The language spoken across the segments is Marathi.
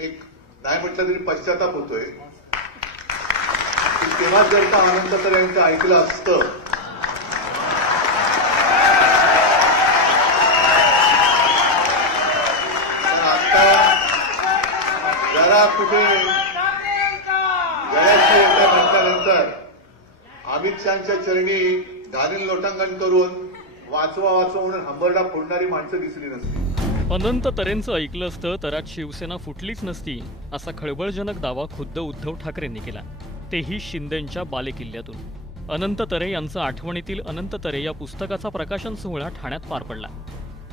एक नाही म्हटलं तरी पश्चाताप होतोय. तेव्हा जर का अनंत तर यांचं ऐकलं असतं तर आता जरा कुठे गळ्याची येत्या म्हटल्यानंतर अमित शहाच्या चरणी घालील लोटांगण करून वाचवा वाचवा म्हणून हंबरडा फोडणारी माणसं दिसली नसती. अनंत तरेंचं ऐकलं असतं तर आज शिवसेना फुटलीच नसती असा खळबळजनक दावा खुद्द उद्धव ठाकरेंनी केला, तेही शिंदेंच्या बालेकिल्ल्यातून. अनंत तरे यांचं आठवणीतील अनंत तरे या पुस्तकाचा प्रकाशन सोहळा ठाण्यात पार पडला.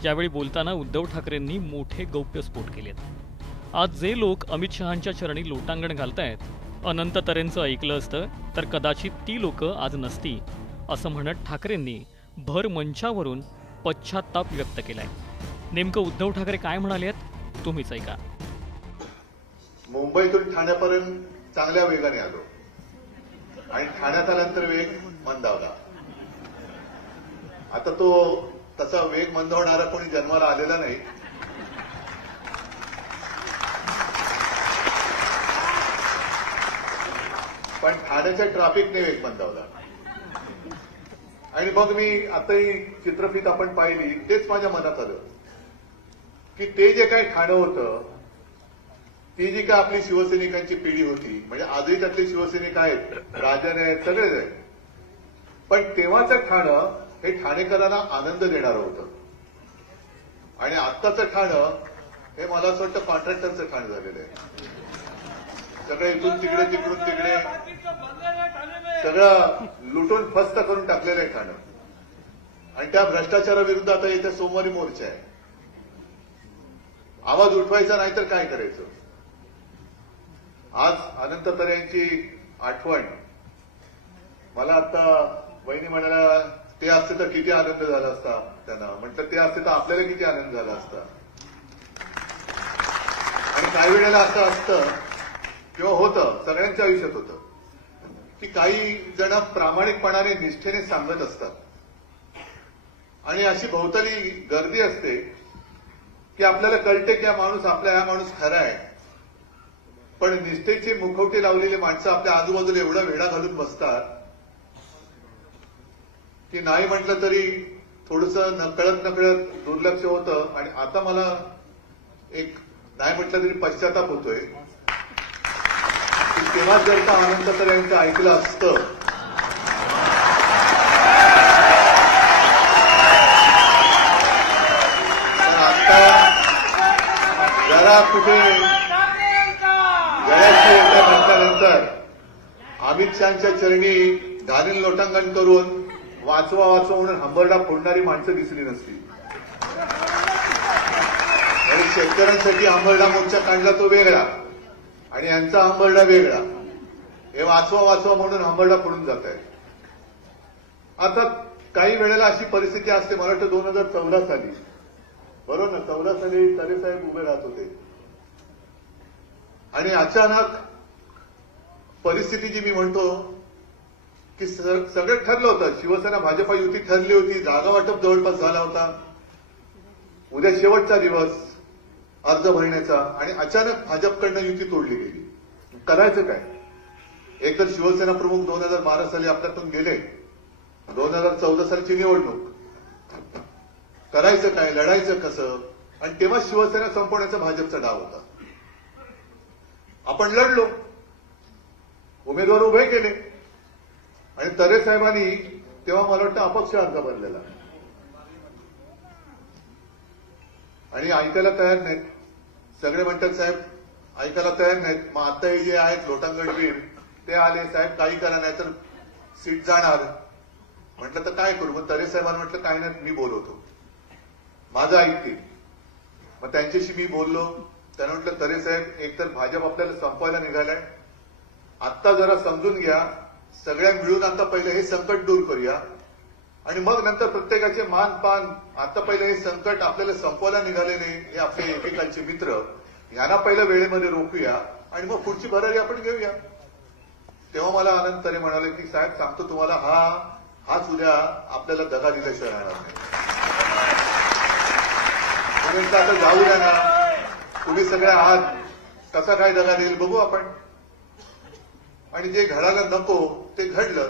यावेळी बोलताना उद्धव ठाकरेंनी मोठे गौप्यस्फोट केलेत. आज जे लोक अमित शहांच्या चरणी लोटांगण घालतायत, अनंत तरेंचं ऐकलं असतं तर कदाचित ती लोक आज नसती असं म्हणत ठाकरेंनी भर मंचावरून पश्चात्ताप व्यक्त केलाय. नेमकं उद्धव ठाकरे काय म्हणालेत तुम्हीच ऐका. मुंबईतून ठाण्यापर्यंत चांगल्या वेगाने आलो आणि ठाण्यात आल्यानंतर वेग मंदावला. आता तो तसा वेग मंदावणारा कोणी जन्माला आलेला नाही. पण ठाण्याच्या ट्रॅफिकने वेग मंदावला. आणि मग मी आताही चित्रफित आपण पाहिली, तेच माझ्या मनात आलं की ते जे काही ठाणं होतं, ती जी काय आपली शिवसैनिकांची पिढी होती, म्हणजे आजही त्यातले शिवसैनिक आहेत, राजन आहेत, सगळेच आहेत, पण तेव्हाचं ठाणं हे ठाणेकरांना आनंद देणारं होतं. आणि आत्ताचं ठाणं हे मला असं वाटतं कॉन्ट्रॅक्टरचं ठाणं झालेलं आहे. सगळं इथून तिकडे तिकडून तिकडे सगळं लुटून फस्त करून टाकलेलं आहे ठाणं. आणि त्या भ्रष्टाचाराविरुद्ध आता येत्या सोमवारी मोर्चा आहे. आवाज उठवायचा नाही तर काय करायचं. आज अनंत तरे यांची आठवण मला आता वहिनी म्हणाला, ते असते तर किती आनंद झाला असता त्यांना. म्हटलं ते असते तर आपल्याला किती आनंद झाला असता. आणि काही वेळेला असं असतं किंवा होतं, सगळ्यांच्या आयुष्यात होतं की काही जण प्रामाणिकपणाने निष्ठेने सांगत असतात आणि अशी भोवताली गर्दी असते की आपल्याला कळते की हा माणूस खरा आहे. पण निष्ठेची मुखवटे लावलेली माणसं आपल्या आजूबाजूला एवढा वेढा घालून बसतात की नाही म्हटलं तरी थोडंसं नकळत दुर्लक्ष होतं. आणि आता मला एक नाही म्हटलं तरी पश्चाताप होतोय की तेव्हा जर का अनंत तर यांचं ऐकलं असतं तर आता जरा कुठे गळ्याची येत्या म्हटल्यानंतर अमित शहाच्या चरणी घालील लोटांगण करून वाचवा वाचवा म्हणून हंबरडा फोडणारी माणसं दिसली नसती. आणि शेतकऱ्यांसाठी हंबरडा मोर्चा काढला तो वेगळा आणि यांचा हंबरडा वेगळा. हे वाचवा वाचवा म्हणून हंबरडा फोडून जात आहे. आता काही वेळेला अशी परिस्थिती असते, मला वाटतं 2014 साली, बरोबर ना, 14 साली तरेसाहेब उभे राहत होते आणि अचानक परिस्थिती जी मी म्हणतो की सगळं ठरलं होतं. शिवसेना भाजपा युती ठरली होती, जागा वाटप जवळपास झाला होता, उद्या शेवटचा दिवस अर्ज भरण्याचा, आणि अचानक भाजपकडनं युती तोडली गेली. करायचं काय. एकतर शिवसेना प्रमुख 2012 साली आपल्यातून गेले, 2014 सालची निवडणूक, करायचं काय, लढायचं कसं. आणि तेव्हा शिवसेना संपवण्याचा भाजपचा डाव होता. आपण लढलो, उमेदवार उभे केले आणि तरे साहेबांनी तेव्हा मला वाटतं अपक्ष अर्ज भरलेला आणि ऐकायला तयार नाहीत. सगळे म्हणतात साहेब ऐकायला तयार नाहीत. मग आता हे जे आहेत लोटांगणवीर ते आले, साहेब काही करा नाही तर सीट जाणार. म्हटलं तर काय करू. मग तरे साहेबांना म्हटलं काय नाही, मी बोलवतो, माझं ऐकतील. मग त्यांच्याशी मी बोललो. त्यांना म्हटलं तरे साहेब एकतर भाजप आपल्याला संपवायला निघालाय, आत्ता जरा समजून घ्या, सगळ्या मिळून आता पहिले हे संकट दूर करूया आणि मग नंतर प्रत्येकाचे मान पान. आता पहिले हे संकट आपल्याला संपवायला निघालेले हे आपले एकेकालचे मित्र, यांना पहिलं वेळेमध्ये रोखूया आणि मग पुढची भरारी आपण घेऊया. तेव्हा मला अनंत तरे म्हणाले की साहेब सांगतो तुम्हाला, हाच उद्या आपल्याला दगा दिल्याशिवाय राहणार नाही. आता जाऊ द्या ना, तुम्ही सगळे आहात, कसा काय दगा देईल बघू आपण. आणि जे घडायला नको ते घडलं.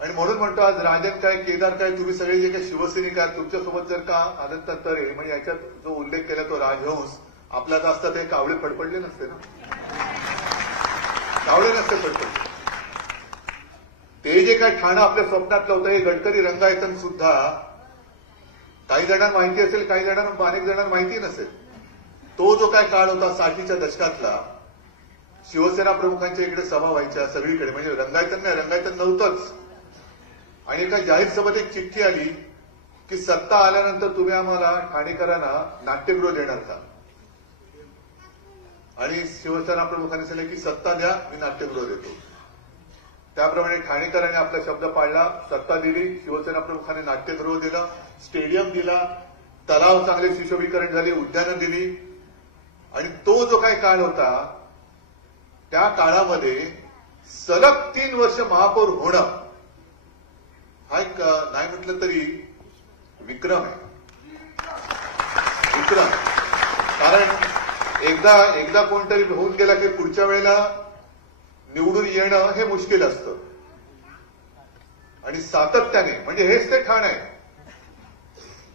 आणि म्हणून म्हणतो आज राजन काय, केदार काय, तुम्ही सगळे जे काही शिवसैनिक आहात, तुमच्यासोबत जर का अनंत तरे म्हणजे याच्यात जो उल्लेख केला तो राजहंस आपल्यात असता ते कावळे फडफडले नसते ना, कावळे नसते फडफडले. ते जे काय ठाणं आपल्या स्वप्नातलं होतं हे गडकरी रंगायतन सुद्धा काही जणांना माहिती असेल, काही जणांना, अनेक जणांना माहिती नसेल. तो जो काय काळ होता 60च्या दशकातला, शिवसेना प्रमुखांच्या इकडे सभा व्हायच्या सगळीकडे, म्हणजे रंगायतन नाही, रंगायतन नव्हतंच. आणि एका जाहीर सभेत एक चिठ्ठी आली की सत्ता आल्यानंतर तुम्ही आम्हाला ठाणेकरांना नाट्यगृह देणार का. आणि शिवसेना प्रमुखांनी सांगितलं की सत्ता द्या, मी नाट्यगृह देतो. त्याप्रमाणे ठाणेकरांनी आपला शब्द पाळला, सत्ता दिली, शिवसेना प्रमुखांनी नाट्यगृह दिलं, स्टेडियम दिला, तलाव चांगले सुशोभीकरण झाले, उद्यानं दिली. आणि तो जो काही काळ होता त्या काळामध्ये सलग 3 वर्ष महापौर होणं हा एक नाही म्हटलं तरी विक्रम आहे. विक्रम. कारण एकदा कोणतरी होऊन गेला की पुढच्या वेळेला निवडून येणं हे मुश्किल असतं. आणि सातत्याने, म्हणजे हेच ते ठाण आहे,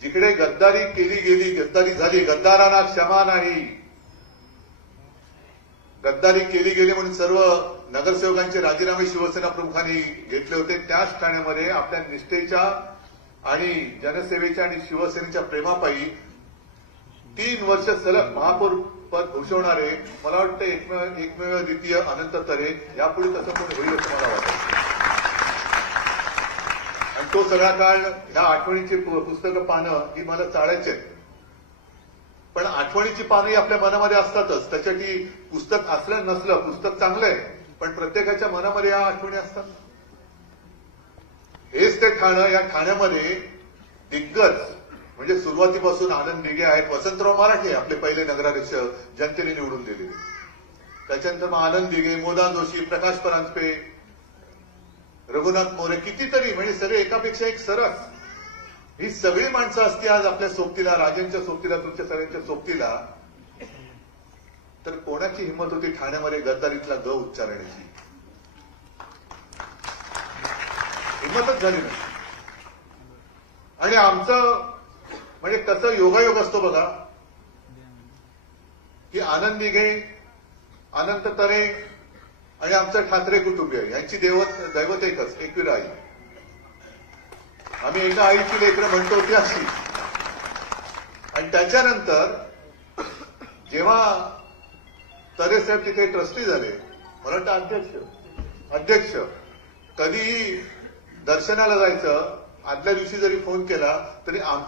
जिकडे गद्दारी केली गेली, गद्दारी झाली, गद्दारांना क्षमा नाही, गद्दारी केली गेली म्हणून सर्व नगरसेवकांचे राजीनामे शिवसेना प्रमुखांनी घेतले होते. त्याच ठाण्यामध्ये आपल्या निष्ठेच्या आणि जनसेवेच्या आणि शिवसेनेच्या प्रेमापायी 3 वर्ष सलग महापौर पद भूषवणारे मला वाटतं एकमेव द्वितीय अनंत तरे, यापुढे तसं कोण होईल असं मला वाटतं. आणि तो सगळा काळ, ह्या आठवणीची पुस्तकं पानं ही मला चाळायची आहेत. पण आठवणीची पानंही आपल्या मनामध्ये असतातच. त्याच्यासाठी पुस्तक असलं नसलं, पुस्तक चांगलं आहे, पण प्रत्येकाच्या मनामध्ये या आठवणी असतात. हेच ते ठाणं. या ठाण्यामध्ये दिग्गज म्हणजे सुरुवातीपासून आनंद दिघे आहेत, वसंतराव मराठे आपले पहिले नगराध्यक्ष जनतेने निवडून दिलेले, त्याच्यानंतर मग आनंद दिघे, मोदा जोशी, प्रकाश परांजपे, रघुनाथ मोरे, कितीतरी, म्हणजे सगळे एकापेक्षा एक सरस. ही सगळी माणसं असती आज आपल्या सोबतीला, राजांच्या सोबतीला, तुमच्या सगळ्यांच्या सोबतीला, तर कोणाची हिंमत होती ठाण्यामध्ये गद्दारीतला ग उच्चारण्याची? हिंमतच झाली नाही. आणि आमचं म्हणजे कसं योगायोग असतो बघा, की आनंद दिघे, अनंत तरे आणि आमचं ठाकरे कुटुंबीय यांची दैवत एकच, एकविरा आई. आम्ही एका आईची लेकरं म्हणतो ती अशी. आणि त्याच्यानंतर जेव्हा तरे साहेब तिथे ट्रस्टी झाले, मला वाटतं अध्यक्ष, कधीही दर्शनाला जायचं, आदल्या दिवशी जरी फोन केला तरी